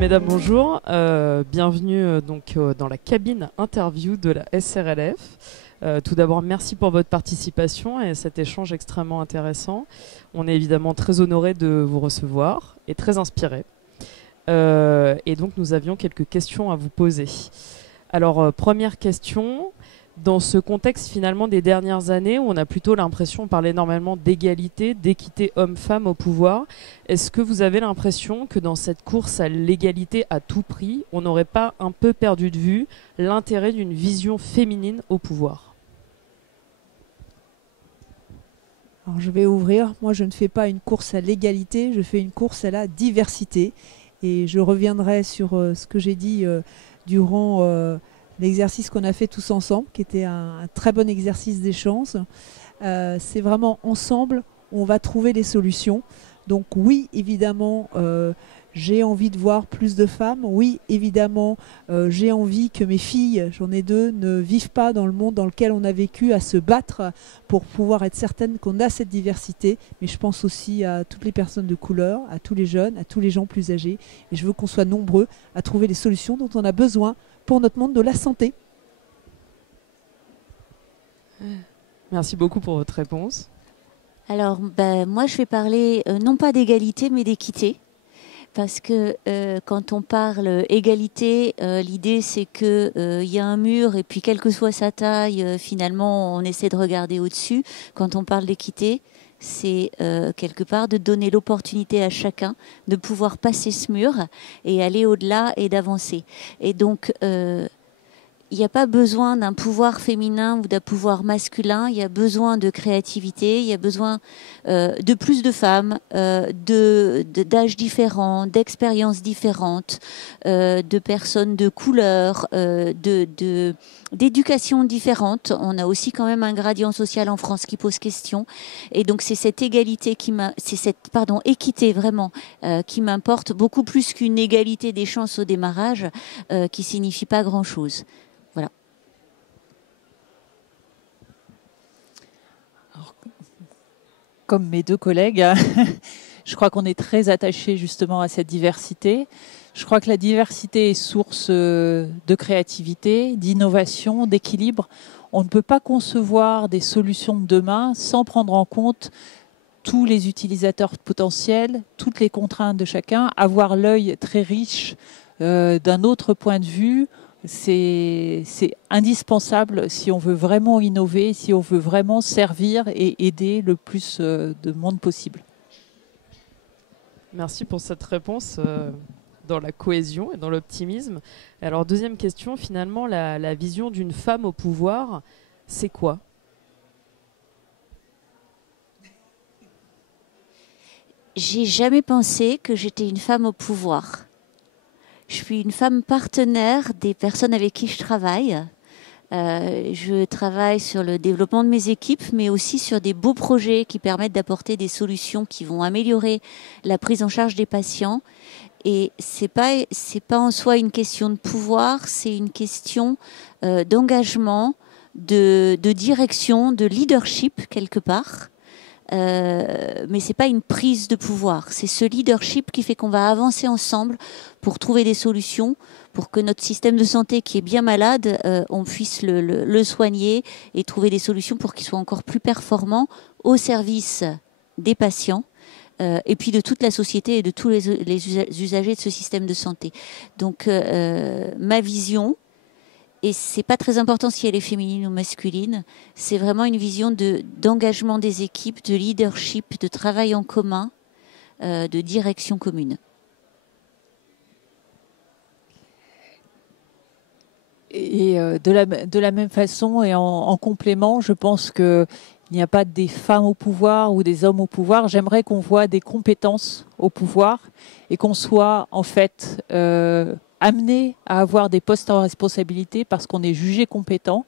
Mesdames, bonjour. Bienvenue dans la cabine interview de la SRLF. Tout d'abord, merci pour votre participation et cet échange extrêmement intéressant. On est évidemment très honorés de vous recevoir et très inspirés. Et donc, nous avions quelques questions à vous poser. Alors, première question. Dans ce contexte finalement des dernières années où on a plutôt l'impression, on parle énormément d'égalité, d'équité homme-femme au pouvoir, est-ce que vous avez l'impression que dans cette course à l'égalité à tout prix, on n'aurait pas un peu perdu de vue l'intérêt d'une vision féminine au pouvoir ? Alors je vais ouvrir. Moi, je ne fais pas une course à l'égalité, je fais une course à la diversité. Et je reviendrai sur ce que j'ai dit durant l'exercice qu'on a fait tous ensemble, qui était un très bon exercice d'échange. C'est vraiment ensemble, on va trouver des solutions. Donc oui, évidemment, j'ai envie de voir plus de femmes. Oui, évidemment, j'ai envie que mes filles, j'en ai 2, ne vivent pas dans le monde dans lequel on a vécu, à se battre pour pouvoir être certaine qu'on a cette diversité. Mais je pense aussi à toutes les personnes de couleur, à tous les jeunes, à tous les gens plus âgés. Et je veux qu'on soit nombreux à trouver les solutions dont on a besoin pour notre monde de la santé. Merci beaucoup pour votre réponse. Alors, moi, je vais parler non pas d'égalité, mais d'équité. Parce que quand on parle égalité, l'idée c'est qu'il y a un mur et puis quelle que soit sa taille, finalement, on essaie de regarder au-dessus. Quand on parle d'équité, c'est quelque part de donner l'opportunité à chacun de pouvoir passer ce mur et aller au-delà et d'avancer. Et donc, il n'y a pas besoin d'un pouvoir féminin ou d'un pouvoir masculin, il y a besoin de créativité, il y a besoin de plus de femmes, d'âges différents, d'expériences différentes, de personnes de couleur, d'éducation différente. On a aussi quand même un gradient social en France qui pose question. Et donc c'est cette égalité équité vraiment qui m'importe beaucoup plus qu'une égalité des chances au démarrage qui signifie pas grand-chose. Voilà. Alors, comme mes 2 collègues, je crois qu'on est très attachés justement à cette diversité. Je crois que la diversité est source de créativité, d'innovation, d'équilibre. On ne peut pas concevoir des solutions de demain sans prendre en compte tous les utilisateurs potentiels, toutes les contraintes de chacun, avoir l'œil très riche d'un autre point de vue. C'est indispensable si on veut vraiment innover, si on veut vraiment servir et aider le plus de monde possible. Merci pour cette réponse dans la cohésion et dans l'optimisme. Alors, deuxième question, finalement, la vision d'une femme au pouvoir, c'est quoi ? J'ai jamais pensé que j'étais une femme au pouvoir. Je suis une femme partenaire des personnes avec qui je travaille. Je travaille sur le développement de mes équipes, mais aussi sur des beaux projets qui permettent d'apporter des solutions qui vont améliorer la prise en charge des patients. Et c'est pas en soi une question de pouvoir, c'est une question d'engagement, de direction, de leadership quelque part. Mais c'est pas une prise de pouvoir. C'est ce leadership qui fait qu'on va avancer ensemble pour trouver des solutions, pour que notre système de santé qui est bien malade, on puisse le soigner et trouver des solutions pour qu'il soit encore plus performant au service des patients et puis de toute la société et de tous les usagers de ce système de santé. Donc ma vision, et c'est pas très important si elle est féminine ou masculine, c'est vraiment une vision d'engagement des équipes, de leadership, de travail en commun, de direction commune. Et de la même façon et en complément, je pense qu'il n'y a pas des femmes au pouvoir ou des hommes au pouvoir. J'aimerais qu'on voit des compétences au pouvoir et qu'on soit en fait amené à avoir des postes en responsabilité parce qu'on est jugé compétent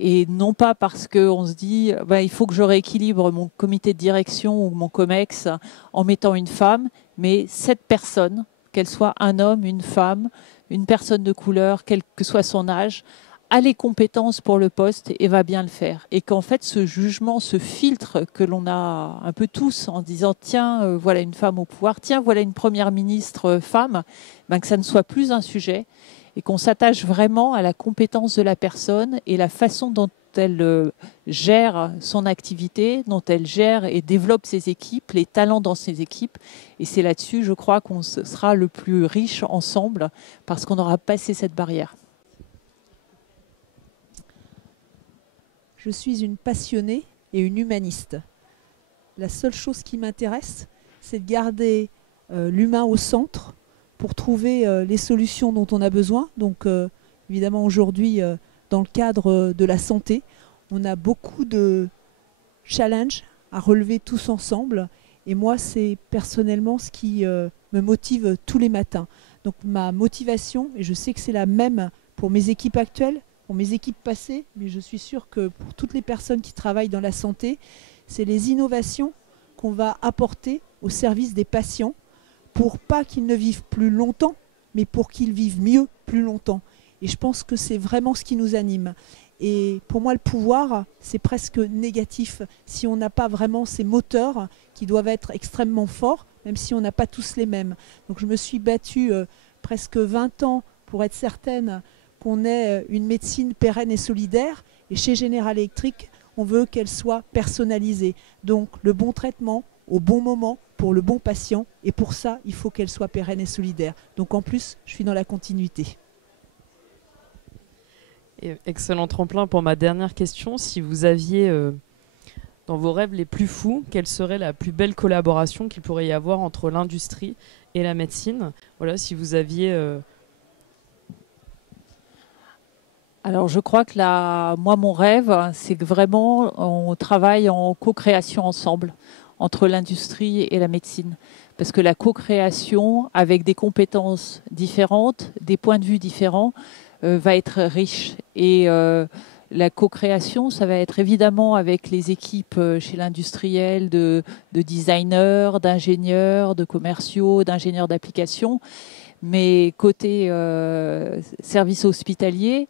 et non pas parce qu'on se dit il faut que je rééquilibre mon comité de direction ou mon COMEX en mettant une femme, mais cette personne, qu'elle soit un homme, une femme, une personne de couleur, quel que soit son âge, a les compétences pour le poste et va bien le faire. Et qu'en fait, ce jugement, ce filtre que l'on a un peu tous en disant « tiens, voilà une femme au pouvoir, tiens, voilà une première ministre femme », ben, que ça ne soit plus un sujet et qu'on s'attache vraiment à la compétence de la personne et la façon dont elle gère son activité, dont elle gère et développe ses équipes, les talents dans ses équipes. Et c'est là-dessus, je crois, qu'on sera le plus riche ensemble parce qu'on aura passé cette barrière. Je suis une passionnée et une humaniste. La seule chose qui m'intéresse, c'est de garder l'humain au centre pour trouver les solutions dont on a besoin. Donc évidemment aujourd'hui, dans le cadre de la santé, on a beaucoup de challenges à relever tous ensemble. Et moi, c'est personnellement ce qui me motive tous les matins. Donc ma motivation, et je sais que c'est la même pour mes équipes actuelles, pour mes équipes passées, mais je suis sûre que pour toutes les personnes qui travaillent dans la santé, c'est les innovations qu'on va apporter au service des patients pour pas qu'ils ne vivent plus longtemps, mais pour qu'ils vivent mieux plus longtemps. Et je pense que c'est vraiment ce qui nous anime. Et pour moi, le pouvoir, c'est presque négatif si on n'a pas vraiment ces moteurs qui doivent être extrêmement forts, même si on n'a pas tous les mêmes. Donc je me suis battue presque 20 ans pour être certaine qu'on ait une médecine pérenne et solidaire. Et chez General Electric, on veut qu'elle soit personnalisée. Donc le bon traitement au bon moment pour le bon patient. Et pour ça, il faut qu'elle soit pérenne et solidaire. Donc en plus, je suis dans la continuité. Et excellent tremplin pour ma dernière question. Si vous aviez dans vos rêves les plus fous, quelle serait la plus belle collaboration qu'il pourrait y avoir entre l'industrie et la médecine? Voilà, si vous aviez... Alors je crois que moi mon rêve, c'est que vraiment on travaille en co-création ensemble entre l'industrie et la médecine. Parce que la co-création avec des compétences différentes, des points de vue différents, va être riche. Et la co-création, ça va être évidemment avec les équipes chez l'industriel de designers, d'ingénieurs, de commerciaux, d'ingénieurs d'application. Mais côté service hospitalier,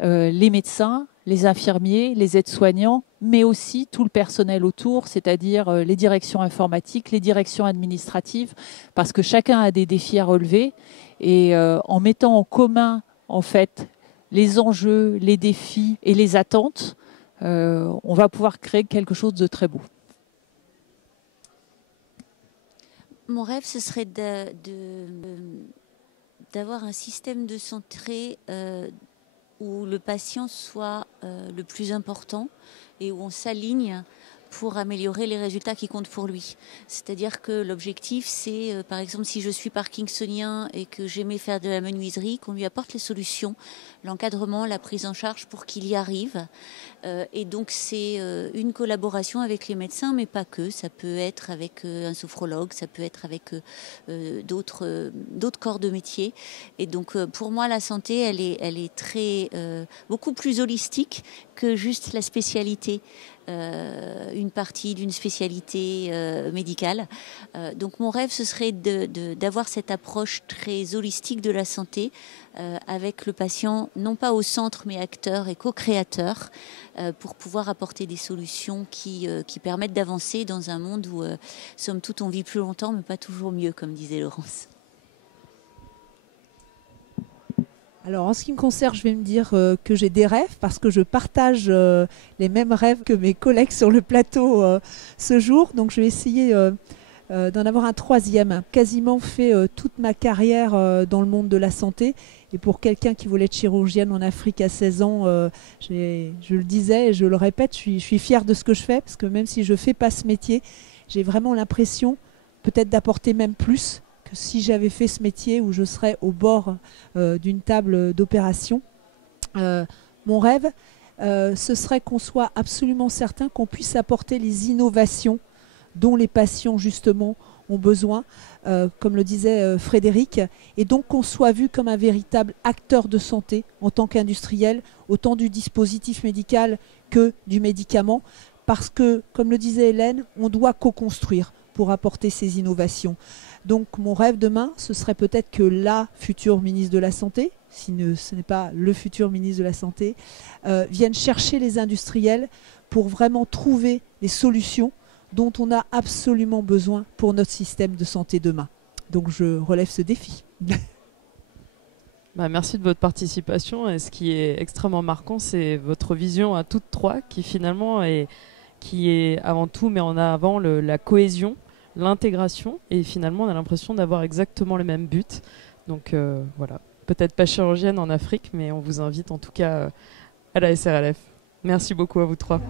les médecins, les infirmiers, les aides-soignants, mais aussi tout le personnel autour, c'est-à-dire les directions informatiques, les directions administratives, parce que chacun a des défis à relever. Et en mettant en commun, en fait, les enjeux, les défis et les attentes, on va pouvoir créer quelque chose de très beau. Mon rêve, ce serait d'avoir un système de santé où le patient soit le plus important et où on s'aligne pour améliorer les résultats qui comptent pour lui. C'est-à-dire que l'objectif, c'est, par exemple, si je suis parkinsonien et que j'aimais faire de la menuiserie, qu'on lui apporte les solutions, l'encadrement, la prise en charge pour qu'il y arrive. Et donc, c'est une collaboration avec les médecins, mais pas que. Ça peut être avec un sophrologue, ça peut être avec d'autres corps de métier. Et donc, pour moi, la santé, elle est très, beaucoup plus holistique que juste la spécialité. Une partie d'une spécialité médicale. Donc mon rêve, ce serait d'avoir cette approche très holistique de la santé avec le patient, non pas au centre, mais acteur et co-créateur, pour pouvoir apporter des solutions qui permettent d'avancer dans un monde où, somme toute, on vit plus longtemps, mais pas toujours mieux, comme disait Laurence. Alors en ce qui me concerne, je vais me dire que j'ai des rêves parce que je partage les mêmes rêves que mes collègues sur le plateau ce jour. Donc je vais essayer d'en avoir un troisième. Quasiment fait toute ma carrière dans le monde de la santé. Et pour quelqu'un qui voulait être chirurgienne en Afrique à 16 ans, je le disais et je le répète, je suis fière de ce que je fais parce que même si je ne fais pas ce métier, j'ai vraiment l'impression peut-être d'apporter même plus si j'avais fait ce métier où je serais au bord d'une table d'opération. Mon rêve, ce serait qu'on soit absolument certain qu'on puisse apporter les innovations dont les patients justement ont besoin, comme le disait Frédéric, et donc qu'on soit vu comme un véritable acteur de santé en tant qu'industriel, autant du dispositif médical que du médicament, parce que, comme le disait Hélène, on doit co-construire pour apporter ces innovations. Donc mon rêve demain, ce serait peut-être que la future ministre de la Santé, si ce n'est pas le futur ministre de la Santé, vienne chercher les industriels pour vraiment trouver les solutions dont on a absolument besoin pour notre système de santé demain. Donc je relève ce défi. Merci de votre participation. Et ce qui est extrêmement marquant, c'est votre vision à toutes trois, qui finalement qui est avant tout, mais en avant la cohésion, l'intégration. Et finalement, on a l'impression d'avoir exactement le même but. Donc voilà, peut-être pas chirurgienne en Afrique, mais on vous invite en tout cas à la SRLF. Merci beaucoup à vous trois.